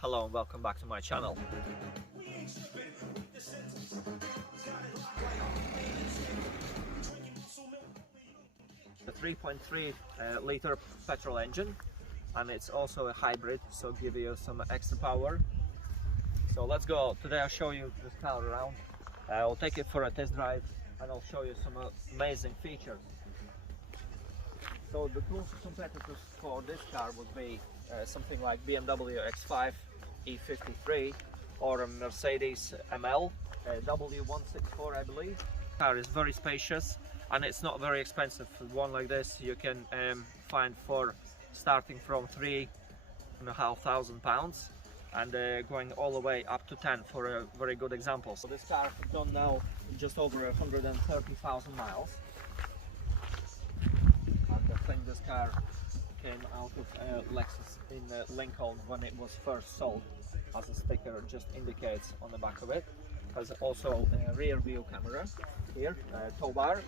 Hello and welcome back to my channel. The 3.3 liter petrol engine, and it's also a hybrid, so give you some extra power. So let's go. Today I'll show you this car around. I'll take it for a test drive and I'll show you some amazing features. So the closest competitors for this car would be something like BMW X5 E53 or a Mercedes ML W164, I believe. The car is very spacious and it's not very expensive. One like this you can find for starting from £3,500 and going all the way up to 10 for a very good example. So this car has done now just over 130,000 miles. And I think this car came out of Lexus in Lincoln when it was first sold, as the sticker just indicates on the back of it. Has also a rear view camera here, tow bar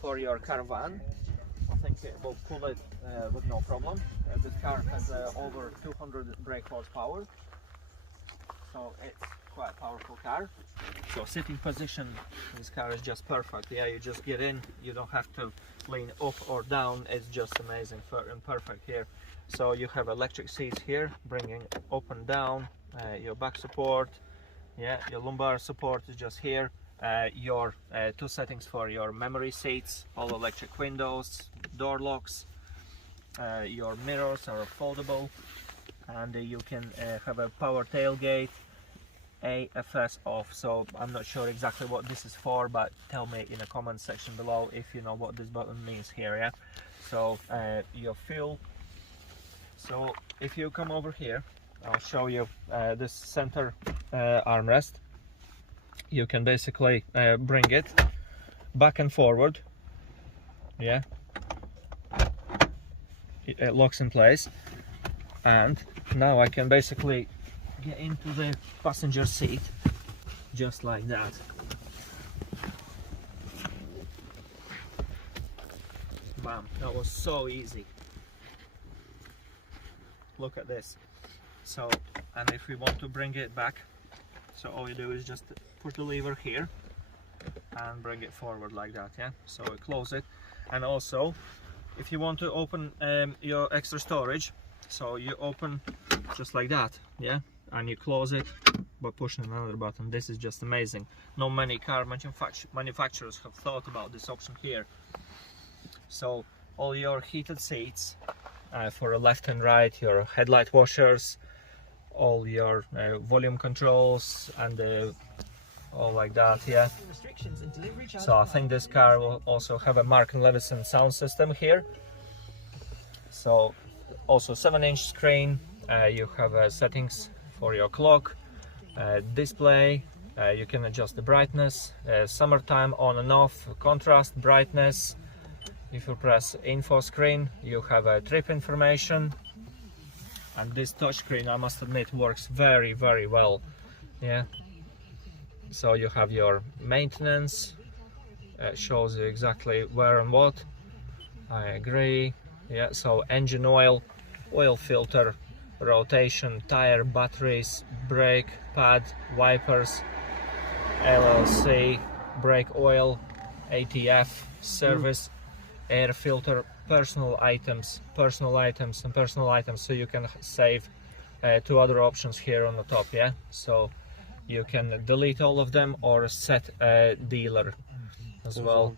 for your caravan. I think it will pull it with no problem. This car has over 200 brake horsepower, so it's quite a powerful car. So sitting position, this car is just perfect. Yeah, you just get in, you don't have to lean up or down. It's just amazing and perfect here. So you have electric seats here, bringing up and down, your back support, yeah, your lumbar support is just here. Your two settings for your memory seats, all electric windows, door locks, your mirrors are foldable, and you can have a power tailgate, AFS off. So I'm not sure exactly what this is for, but tell me in the comment section below if you know what this button means here. Yeah, so your fuel. So if you come over here, I'll show you this center armrest. You can basically bring it back and forward. Yeah, it locks in place, and now I can basically get into the passenger seat just like that. Bam, that was so easy. Look at this. So, and if we want to bring it back, so all you do is just put the lever here and bring it forward like that. Yeah, so close it. And also if you want to open your extra storage, so you open just like that, yeah, and you close it by pushing another button. This is just amazing. Not many car manufacturers have thought about this option here. So all your heated seats for left and right, your headlight washers, all your volume controls, and all like that, yeah. So I think this car will also have a Mark & Levison sound system here. So also 7-inch screen, you have settings for your clock, display, you can adjust the brightness, summertime on and off, contrast, brightness. If you press info screen, you have trip information, and this touchscreen, I must admit, works very well. Yeah, so you have your maintenance, shows you exactly where and what. I agree. Yeah, so engine oil, oil filter, rotation, tire, batteries, brake pad, wipers, LLC, brake oil, ATF, service, air filter, personal items, so you can save two other options here on the top. Yeah, so you can delete all of them or set a dealer as well.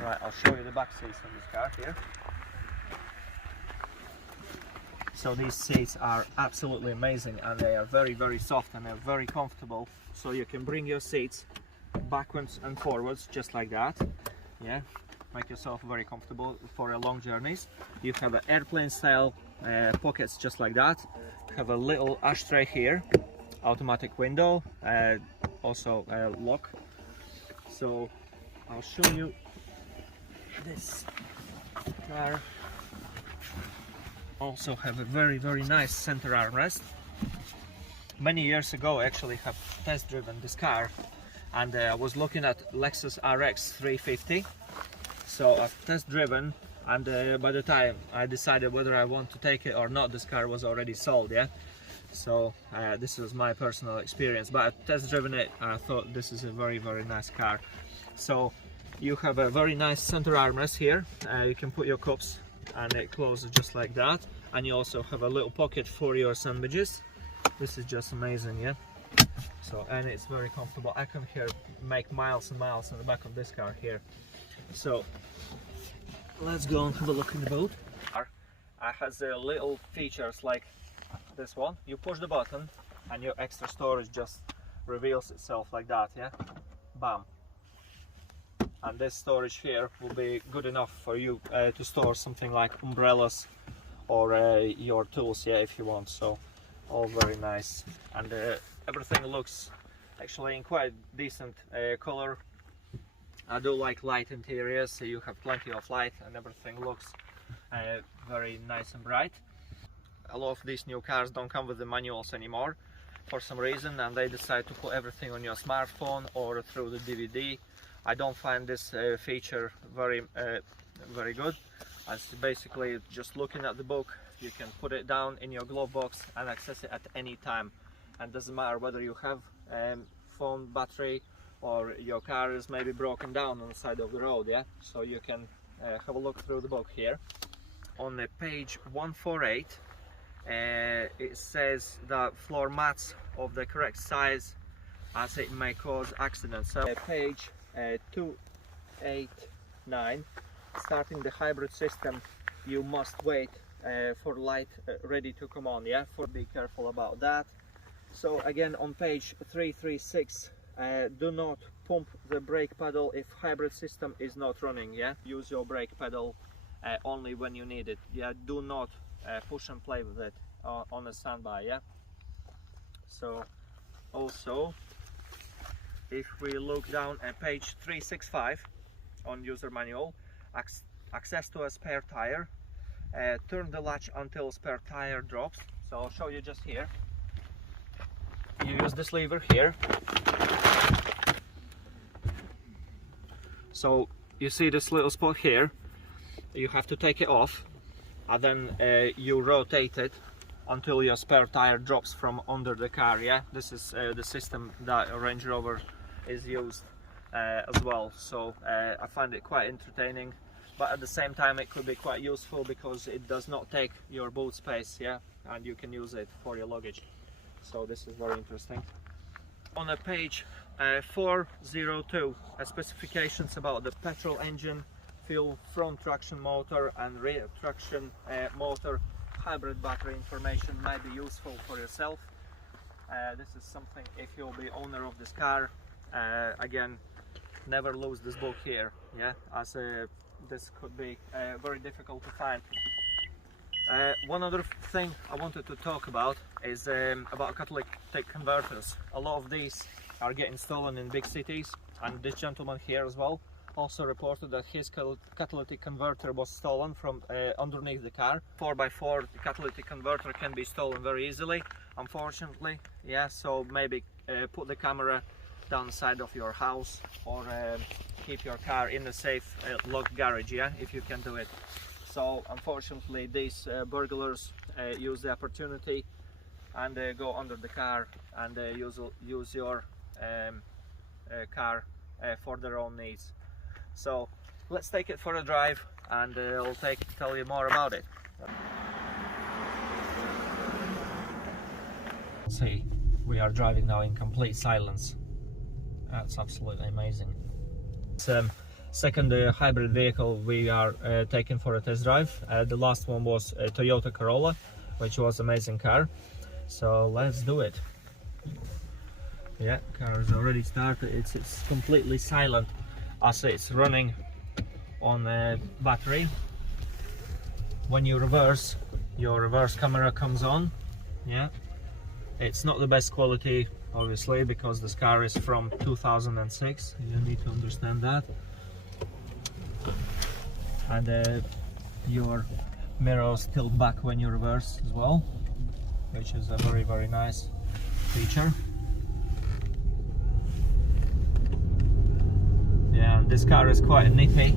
Right, I'll show you the back seats on this car here. So these seats are absolutely amazing, and they are very soft and they're very comfortable. So you can bring your seats backwards and forwards just like that. Yeah, make yourself very comfortable for long journeys. You have an airplane style pockets just like that. Have a little ashtray here, automatic window, also lock. So I'll show you this car. Also have a very nice center armrest. Many years ago I actually have test driven this car, and I was looking at Lexus RX350. So I've test driven, and by the time I decided whether I want to take it or not, this car was already sold. Yeah, So this was my personal experience, but I've test driven it. I thought this is a very nice car. So you have a very nice center armrest here. You can put your cups and it closes just like that, and you also have a little pocket for your sandwiches. This is just amazing, yeah. So, and it's very comfortable. I can make miles and miles in the back of this car here. So let's go and have a look in the boat. It has little features like this one. You push the button and your extra storage just reveals itself like that, yeah. Bam. And this storage here will be good enough for you to store something like umbrellas or your tools, yeah, if you want. So all very nice, and everything looks actually in quite decent color. I do like light interiors, so you have plenty of light and everything looks very nice and bright. A lot of these new cars don't come with the manuals anymore for some reason, and they decide to put everything on your smartphone or through the DVD. I don't find this feature very good, as basically just looking at the book, you can put it down in your glove box and access it at any time, and doesn't matter whether you have phone battery or your car is maybe broken down on the side of the road, yeah. So you can have a look through the book here. On the page 148 it says that floor mats of the correct size, as it may cause accidents. So page 289, starting the hybrid system, you must wait for light ready to come on, yeah. Be careful about that. So again, on page 336, do not pump the brake pedal if hybrid system is not running, yeah. Use your brake pedal only when you need it, yeah. Do not push and play with it on a standby, yeah. So also, if we look down at page 365 on user manual, access to a spare tire, turn the latch until spare tire drops. So I'll show you just here. You use this lever here. So you see this little spot here, you have to take it off, and then you rotate it until your spare tire drops from under the car, yeah. This is the system that a Range Rover is used as well. So I find it quite entertaining, but at the same time it could be quite useful because it does not take your boot space, yeah, and you can use it for your luggage. So this is very interesting. On a page 402, specifications about the petrol engine, fuel, front traction motor and rear traction motor, hybrid battery information might be useful for yourself. This is something, if you'll be owner of this car, again, never lose this book here, yeah, as this could be very difficult to find. One other thing I wanted to talk about is about catalytic converters. A lot of these are getting stolen in big cities, and this gentleman here as well also reported that his catalytic converter was stolen from underneath the car. 4x4 the catalytic converter can be stolen very easily, unfortunately, yeah. So maybe put the camera down the side of your house, or keep your car in a safe locked garage, yeah, if you can do it. So unfortunately these burglars use the opportunity and go under the car and use your car for their own needs. So let's take it for a drive, and I'll tell you more about it. See, we are driving now in complete silence. That's absolutely amazing. It's second hybrid vehicle we are taking for a test drive. The last one was a Toyota Corolla, which was an amazing car. So let's do it. Yeah, car is already started. It's completely silent as it's running on a battery. When you reverse, your reverse camera comes on. Yeah, it's not the best quality, obviously, because this car is from 2006. You need to understand that. And your mirrors tilt back when you reverse as well, which is a very nice feature. Yeah, and this car is quite nippy,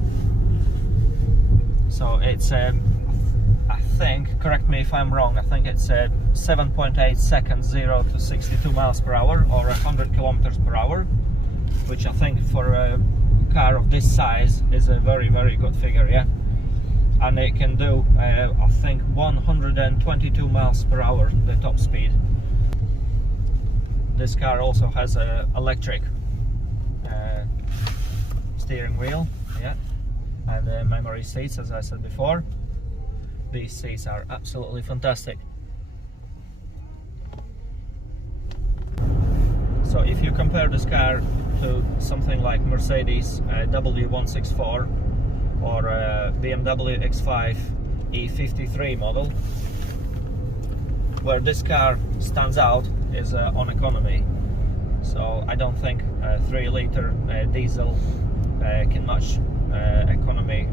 so it's I think, correct me if I'm wrong, I think it's 7.8 seconds 0 to 62 miles per hour or 100 kilometers per hour, which I think for a car of this size is a very good figure, yeah. And it can do I think 122 miles per hour, the top speed. This car also has a electric steering wheel, yeah, and memory seats, as I said before. These seats are absolutely fantastic. So if you compare this car to something like Mercedes W164 or BMW X5 E53 model, where this car stands out is on economy. So I don't think a 3-liter diesel can match economy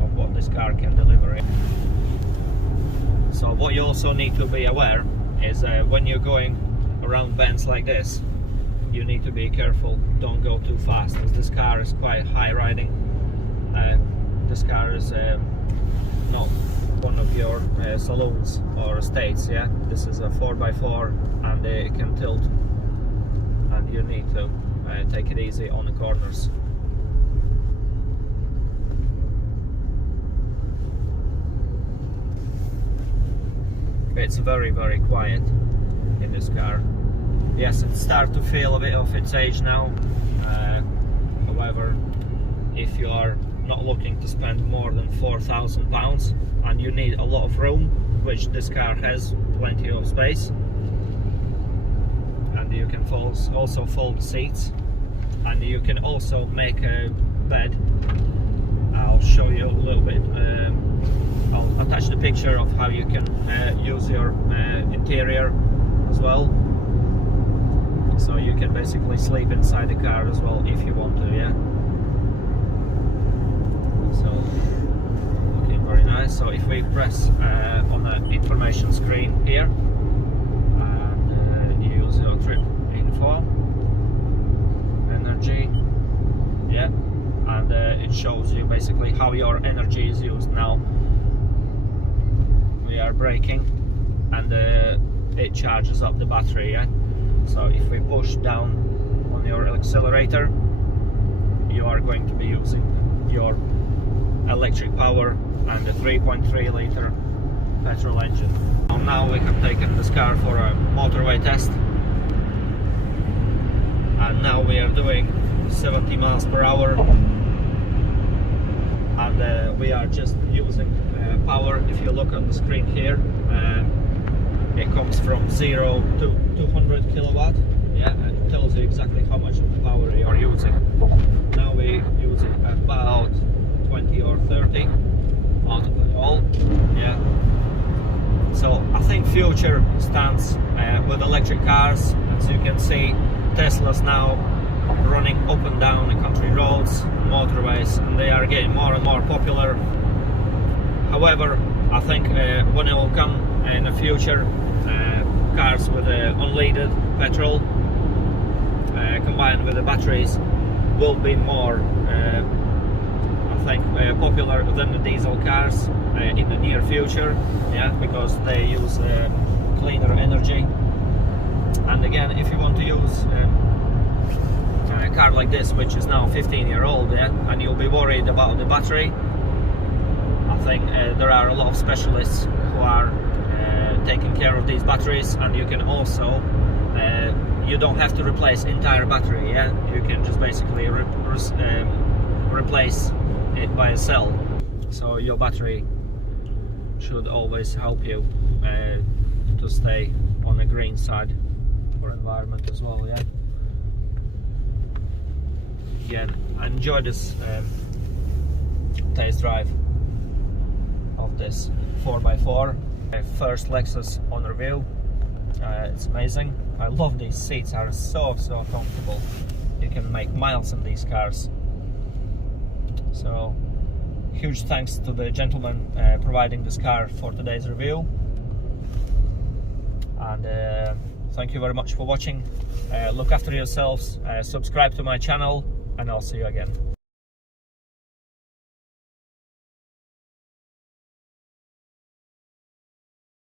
of what this car can deliver. So what you also need to be aware is when you're going around bends like this, you need to be careful, don't go too fast, as this car is quite high riding. This car is not one of your saloons or estates, yeah. This is a 4x4 and it can tilt, and you need to take it easy on the corners. It's very quiet in this car. Yes, it starts to feel a bit of its age now. However, if you are not looking to spend more than £4,000 and you need a lot of room, which this car has plenty of space, and you can also fold the seats, and you can also make a bed. I'll show you a little bit. I'll attach the picture of how you can use your interior as well. So you can basically sleep inside the car as well if you want to, yeah. So looking very nice. So if we press on the information screen here and use your trip info, energy, yeah, and it shows you basically how your energy is used. Now we are braking and it charges up the battery, yeah. So if we push down on your accelerator, you are going to be using your electric power and a 3.3-liter petrol engine. Now we have taken this car for a motorway test, and now we are doing 70 miles per hour, and we are just using power. If you look on the screen here, it comes from 0 to 200 kilowatt, yeah, and it tells you exactly how much of the power you are using. Now we're using about 20 or 30 out of it all, yeah. So I think future stands with electric cars. As you can see, Teslas now running up and down the country roads, motorways, and they are getting more and more popular. However, I think when it will come in the future, cars with unleaded petrol combined with the batteries will be more I think popular than the diesel cars in the near future, yeah, because they use cleaner energy. And again, if you want to use a car like this, which is now 15-year-old, yeah, and you'll be worried about the battery, I think there are a lot of specialists who are taking care of these batteries, and you can also you don't have to replace entire battery, yeah. You can just basically replace it by a cell. So your battery should always help you to stay on the green side for environment as well, yeah. Again, I enjoyed this test drive of this 4x4. My first Lexus on review. It's amazing. I love these seats, are so comfortable. You can make miles in these cars. So huge thanks to the gentleman providing this car for today's review, and thank you very much for watching. Look after yourselves, subscribe to my channel, and I'll see you again.